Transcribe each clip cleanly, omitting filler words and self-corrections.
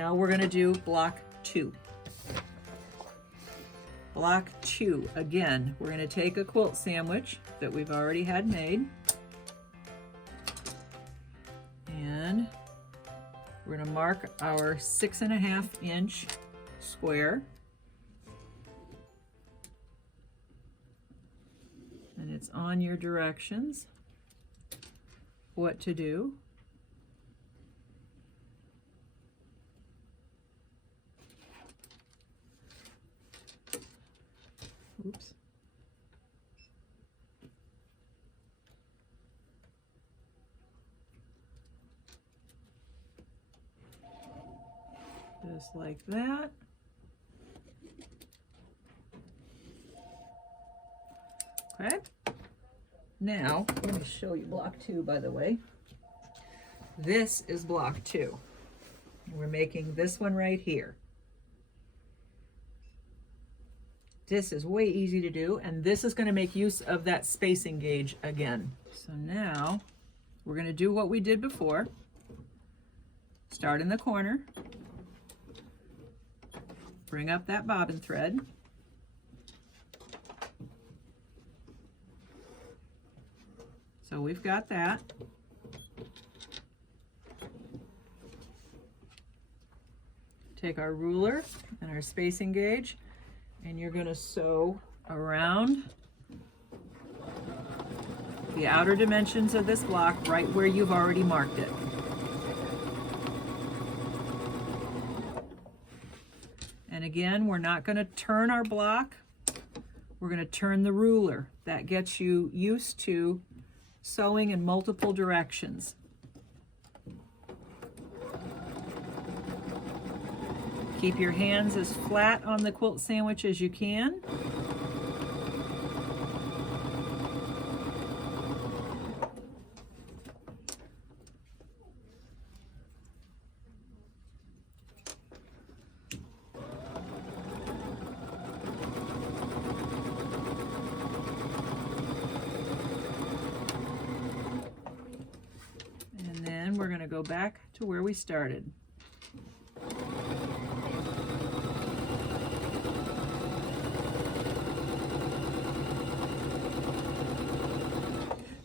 Now we're going to do block 2. Block 2, again, we're going to take a quilt sandwich that we've already had made, and we're going to mark our 6.5 inch square, and it's on your directions what to do. Oops. Just like that. Okay. Now, let me show you block 2, by the way. This is block 2. We're making this one right here. This is way easy to do, and this is going to make use of that spacing gauge again. So now we're going to do what we did before. Start in the corner, bring up that bobbin thread, so we've got that. Take our ruler and our spacing gauge, and you're going to sew around the outer dimensions of this block right where you've already marked it. And again, we're not going to turn our block, we're going to turn the ruler. That gets you used to sewing in multiple directions. Keep your hands as flat on the quilt sandwich as you can. And then we're going to go back to where we started.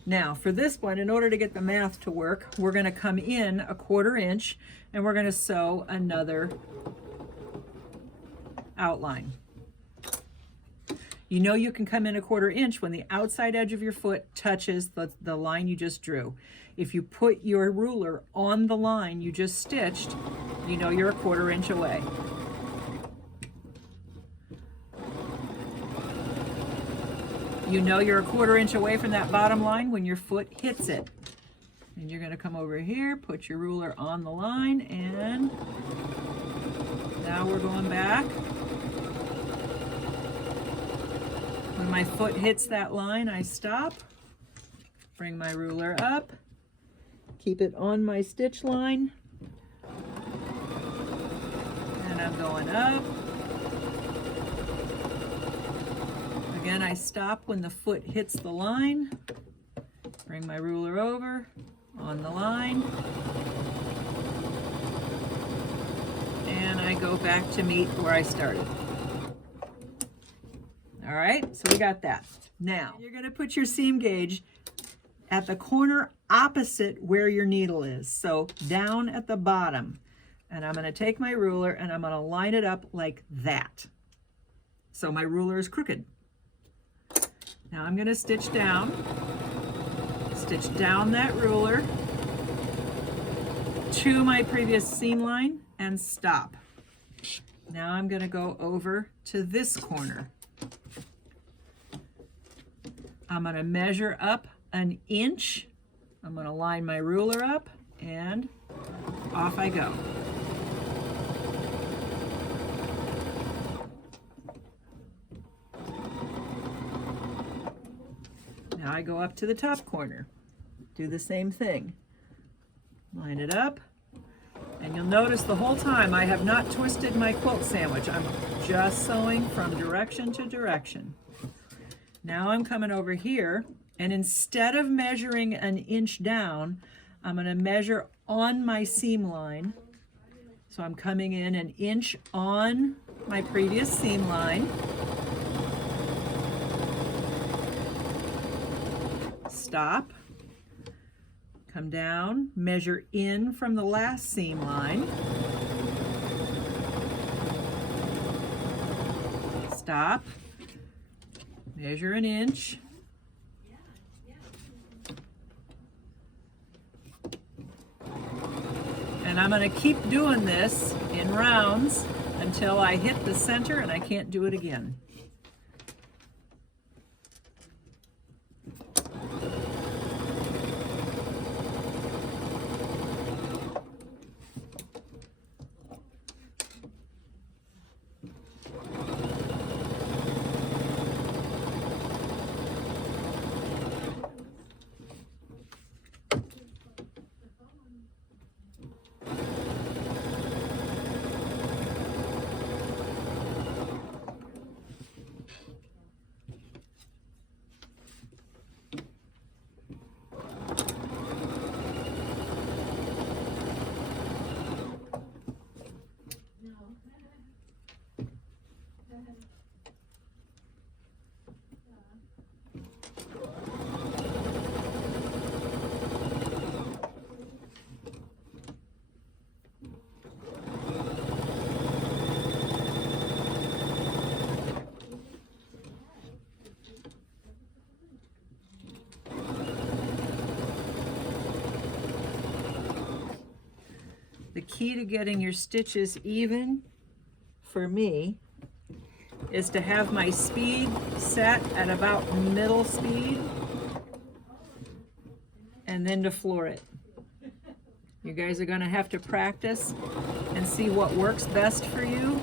Now for this one, in order to get the math to work, we're going to come in 1/4 inch and we're going to sew another outline. You know you can come in 1/4 inch when the outside edge of your foot touches the line you just drew. If you put your ruler on the line you just stitched, you know you're 1/4 inch away. You know you're 1/4 inch away from that bottom line when your foot hits it. And you're going to come over here, put your ruler on the line, and now we're going back. When my foot hits that line, I stop, bring my ruler up, keep it on my stitch line, and I'm going up. Again, I stop when the foot hits the line, bring my ruler over, on the line, and I go back to meet where I started. All right, so we got that. Now, you're gonna put your seam gauge at the corner opposite where your needle is, so down at the bottom. And I'm gonna take my ruler and I'm gonna line it up like that. So my ruler is crooked. Now I'm going to stitch down that ruler to my previous seam line and stop. Now I'm going to go over to this corner. I'm going to measure up 1 inch. I'm going to line my ruler up and off I go. Now I go up to the top corner, do the same thing, line it up, and you'll notice the whole time I have not twisted my quilt sandwich. I'm just sewing from direction to direction. Now I'm coming over here, and instead of measuring 1 inch down, I'm going to measure on my seam line So I'm coming in an inch on my previous seam line. Stop. Come down, measure in from the last seam line. Stop. Measure an inch. And I'm going to keep doing this in rounds until I hit the center and I can't do it again. The key to getting your stitches even, for me, is to have my speed set at about middle speed and then to floor it. You guys are going to have to practice and see what works best for you.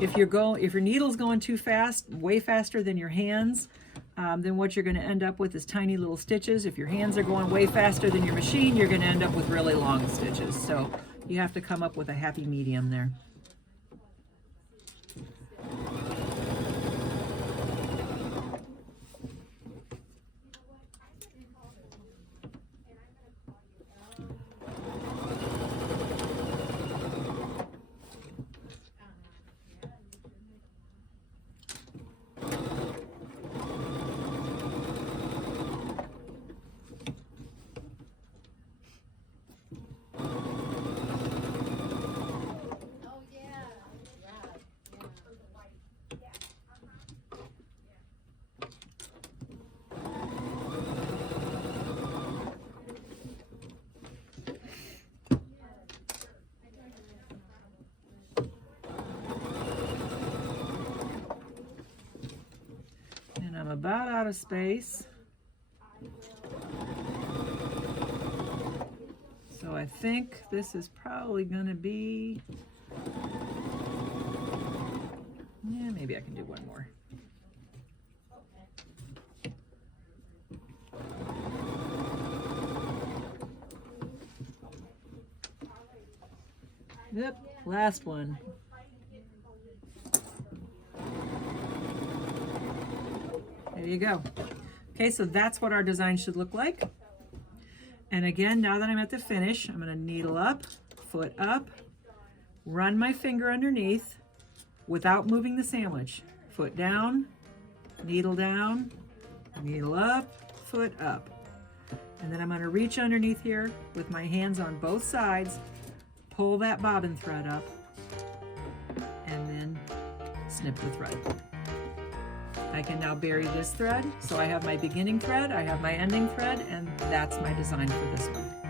If your needle's going too fast, way faster than your hands, then what you're going to end up with is tiny little stitches. If your hands are going way faster than your machine, you're going to end up with really long stitches. So you have to come up with a happy medium there. I'm about out of space. So I think this is probably going to be, yeah, maybe I can do one more. Yep, last one. There you go. Okay, so that's what our design should look like. And again, now that I'm at the finish, I'm going to needle up, foot up, run my finger underneath without moving the sandwich. Foot down, needle up, foot up. And then I'm going to reach underneath here with my hands on both sides, pull that bobbin thread up, and then snip the thread. I can now bury this thread. So I have my beginning thread, I have my ending thread, and that's my design for this one.